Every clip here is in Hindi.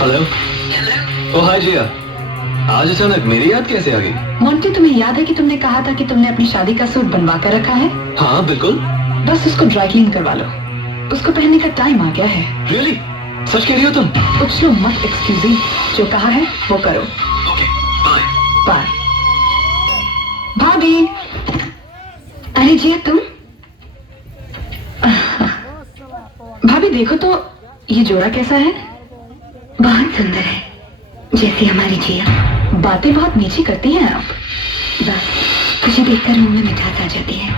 हेलो। ओ हाय जिया, आज अचानक मेरी याद कैसे आ गई? मोंटी, तुम्हें याद है कि तुमने कहा था कि तुमने अपनी शादी का सूट बनवा कर रखा है? हाँ बिल्कुल। बस उसको ड्राई क्लीन करवा लो, उसको पहनने का टाइम आ गया है। रियली? सच कह रही हो तुम? उछलो मत एक्सक्यूजी, जो कहा है वो करो। Okay, bye. बाय। भाभी। अरे जिया तुम। भाभी देखो तो ये जोड़ा कैसा है? बहुत सुंदर है, जैसे हमारी जिया। बातें बहुत नीची करती हैं आप। बस तुझे देखकर मुंह में मिठास आ जाती है।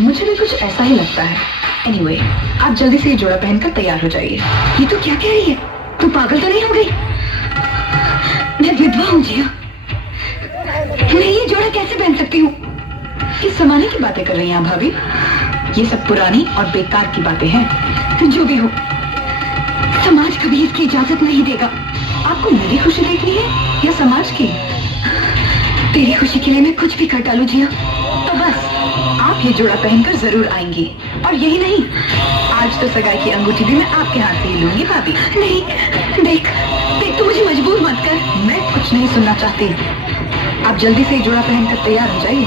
मुझे भी कुछ ऐसा ही लगता है। एनीवे, आप जल्दी से ये जोड़ा पहनकर तैयार हो जाइए। ये तो क्या कह रही है? तू पागल तो नहीं हो गई? मैं विधवा हूँ जिया, मैं ये जोड़ा कैसे पहन सकती हूँ? किस जमाने की बातें कर रही हैं भाभी? ये सब पुरानी और बेकार की बातें हैं। जो भी हो, समाज कभी इसकी इजाजत नहीं देगा। आपको मेरी खुशी देखनी है या समाज की? तेरी खुशी के लिए मैं कुछ भी कर डालूं जिया। तो बस आप ये जोड़ा पहनकर जरूर आएंगी। और यही नहीं, आज तो सगाई की अंगूठी भी मैं आपके हाथ से ही लूंगी भाभी। नहीं, देख देख, तू मुझे मजबूर मत कर। मैं कुछ नहीं सुनना चाहती। आप जल्दी से जोड़ा पहनकर तैयार हो जाइए,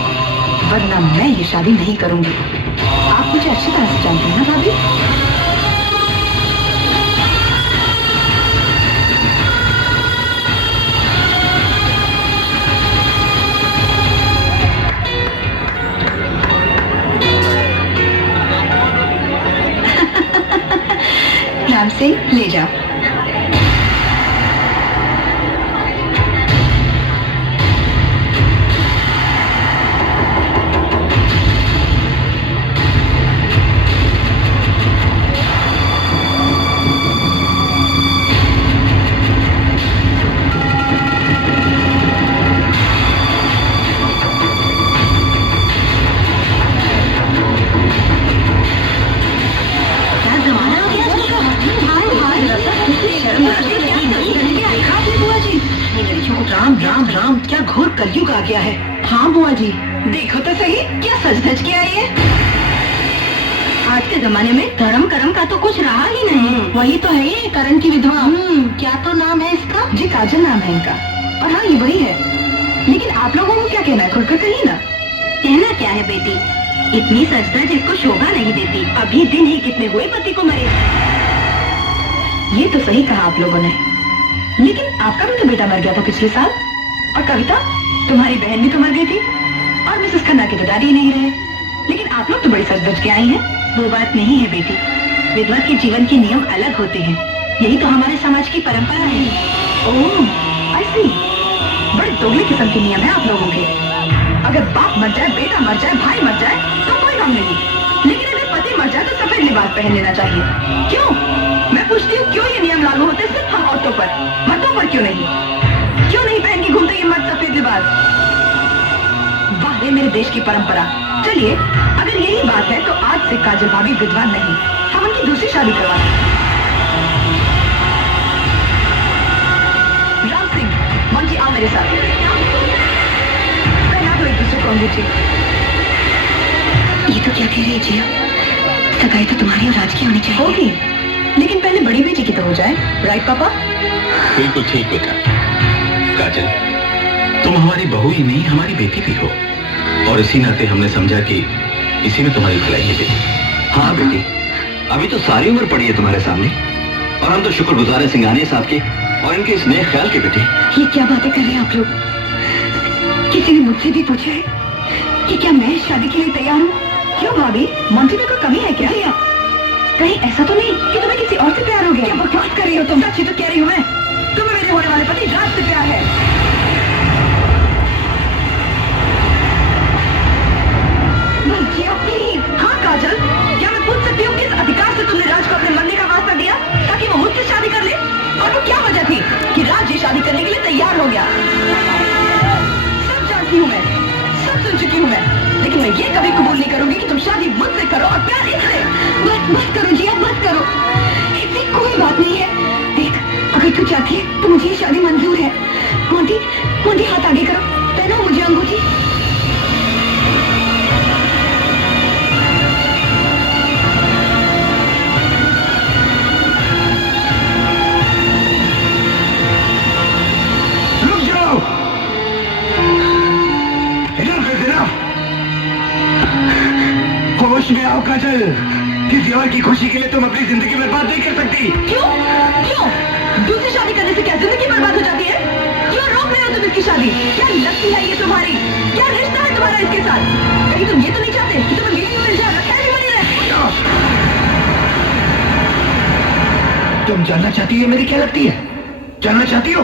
वरना मैं ये शादी नहीं करूंगी। आप मुझे अच्छी तरह से जानते हैं ना भाभी? राम सिंह, ले जाओ। राम राम राम, क्या घोर कलयुग आ गया है। हाँ बुआ जी, देखो तो सही, क्या सज धज के आई है। आज के जमाने में धर्म कर्म का तो कुछ रहा ही नहीं। वही तो है ये करण की विधवा। क्या तो नाम है इसका? जी काजल नाम है इनका। और हाँ, ये वही है। लेकिन आप लोगों को क्या कहना है? खुलकर कहिए ना। कहना क्या है बेटी, इतनी सज धज इसको शोभा नहीं देती। अभी दिन ही कितने हुए पति को मरे। ये तो सही कहा आप लोगों ने, लेकिन आपका भी तो बेटा मर गया था पिछले साल। और कविता, तुम्हारी बहन भी तो मर गई थी। और मिसेस खन्ना के तो दादी नहीं रहे। लेकिन आप लोग तो बड़ी सज धज के आई हैं। वो बात नहीं है बेटी, विधवा के जीवन के नियम अलग होते हैं। यही तो हमारे समाज की परंपरा है। ओह, आई सी। बड़े दोगले किस्म के नियम है आप लोगों के। अगर बाप मर जाए, बेटा मर जाए, भाई मर जाए तो कोई गम नहीं, लेकिन अगर पति मर जाए तो सफेद लिबास पहन लेना चाहिए। क्यों? मैं पूछती हूँ, क्यों ये नियम लागू होते सिर्फ हम औरतों पर, मर्दों पर क्यों नहीं? क्यों नहीं पहन के घूमते ये मर्द सफेद लिबास? वाह रे मेरे देश की परंपरा। चलिए, अगर यही बात है तो आज से काजल भाभी विधवा नहीं, हम उनकी दूसरी शादी करवा दें। राम सिंह, मोंटी आओ मेरे साथ। पहना दो एक दूसरे को अंगूठी। ये तो क्या कह रही है जिया? सगाई तो तुम्हारी और राज की होनी चाहिए। होगी, लेकिन पहले बड़ी बेटी की तो हो जाए। राइट पापा? बिल्कुल ठीक बेटा। काजल, तुम हमारी बहू ही नहीं, हमारी बेटी भी हो, और इसी नाते हमने समझा कि इसी में तुम्हारी भलाई है बेटी। हाँ बेटी, अभी तो सारी उम्र पड़ी है तुम्हारे सामने, और हम तो शुक्रगुजार हैं सिंघानिया साहब के और इनके इस नेक ख्याल के बेटे। ये क्या बातें कर रहे हैं आप लोग? किसी ने मुझसे भी पूछा है कि क्या मैं इस शादी के लिए तैयार हूँ? क्यों भाभी, मोंटी में कोई कमी है क्या? कहीं ऐसा तो नहीं कि तुम्हें किसी और से प्यार हो गया? क्या बकवास कर रही हो तुम? सच्ची तो कह रही हूँ मैं, तुम्हें मेरे होने वाले पति राज से प्यार है। हाँ काजल, क्या मैं पूछ सकती हूँ किस अधिकार से तुमने राज को अपने मरने का वास्ता दिया ताकि वो मुझसे शादी कर ले? और वो क्या वजह थी कि राज ये शादी करने के लिए तैयार हो गया? सब जानती हूँ मैं, सब सुन चुकी हूँ मैं, लेकिन मैं ये कभी कबूल नहीं करूंगी कि तुम शादी मुझसे करो और प्यार इससे। बस करो जिया, बस करो, इससे कोई बात नहीं है। देख, अगर तू चाहती है तो मुझे ये शादी मंजूर है। मोंटी, मोंटी हाथ आगे करो, पहनाओ मुझे अंगूठी। होश में आओ काजल। किसी और की खुशी के लिए तुम अपनी जिंदगी बर्बाद नहीं कर सकती। क्यों क्यों दूसरी शादी करने से क्या जिंदगी बर्बाद हो जाती है? क्यों रोक रहे हो तुम इसकी शादी? क्या लगती है ये तुम्हारी? क्या रिश्ता है तुम्हारा इसके साथ? कहीं तुम ये तो नहीं चाहते कि तुम्हें बीवी मिल जाए, खैर भी बनी रहे? तुम जानना चाहती हो मेरी क्या लगती है? जानना चाहती हो?